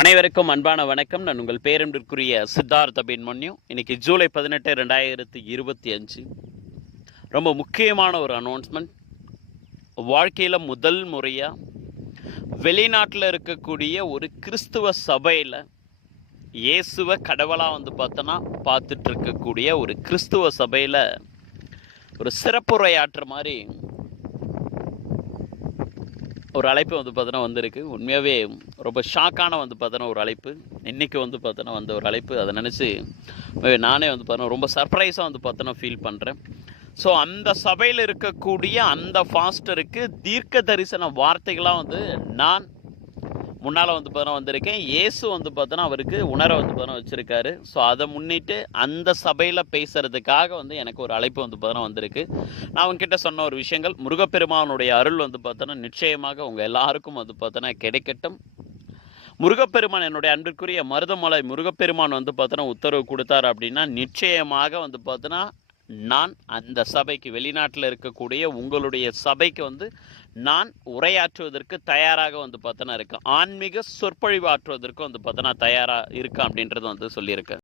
அனைவருக்கும் அன்பான வணக்கம். நான் உங்கள் பேரன்பிற்குரிய சித்தார்த் அபிமன்யு. இன்னைக்கு ஜூலை 18, 2025. ரொம்ப முக்கியமான ஒரு அனௌன்ஸ்மெண்ட். வாழ்க்கையில் முதல் முறையாக வெளிநாட்டில் இருக்கக்கூடிய ஒரு கிறிஸ்துவ சபையில் இயேசுவை கடவுளாக பார்த்தோன்னா பார்த்துட்டு இருக்கக்கூடிய ஒரு கிறிஸ்துவ சபையில் ஒரு சிறப்புரையாற்ற மாதிரி ஒரு அழைப்பு பார்த்தோன்னா வந்திருக்கு. உண்மையாகவே ரொம்ப ஷாக்கான பார்த்தோன்னா ஒரு அழைப்பு. இன்றைக்கி பார்த்தோன்னா வந்த ஒரு அழைப்பு. அதை நினச்சி நானே பார்த்தோன்னா ரொம்ப சர்ப்ரைஸாக பார்த்தோன்னா ஃபீல் பண்ணுறேன். ஸோ அந்த சபையில் இருக்கக்கூடிய அந்த ஃபாஸ்டருக்கு தீர்க்க தரிசன வார்த்தைகளாக நான் முன்னால் பார்த்தோன்னா வந்திருக்கேன். இயேசு பார்த்தோன்னா அவருக்கு உணர பார்த்தோன்னா வச்சுருக்காரு. ஸோ அதை முன்னிட்டு அந்த சபையில் பேசுகிறதுக்காக எனக்கு ஒரு அழைப்பு பார்த்தோன்னா வந்திருக்கு. நான் அவங்ககிட்ட சொன்ன ஒரு விஷயங்கள், முருகப்பெருமானுடைய அருள் பார்த்தோன்னா நிச்சயமாக உங்கள் எல்லாருக்கும் பார்த்தோன்னா கிடைக்கட்டும். முருகப்பெருமான், என்னுடைய அன்பிற்குரிய மருதமலை முருகப்பெருமான் பார்த்தோன்னா உத்தரவு கொடுத்தார் அப்படின்னா நிச்சயமாக பார்த்தோன்னா நான் அந்த சபைக்கு, வெளிநாட்டில் இருக்கக்கூடிய உங்களுடைய சபைக்கு நான் உரையாற்றுவதற்கு தயாராக பார்த்தோன்னா இருக்கேன். ஆன்மீக சொற்பொழிவு ஆற்றுவதற்கு பார்த்தோன்னா தயாராக இருக்கேன் அப்படின்றது சொல்லியிருக்கேன்.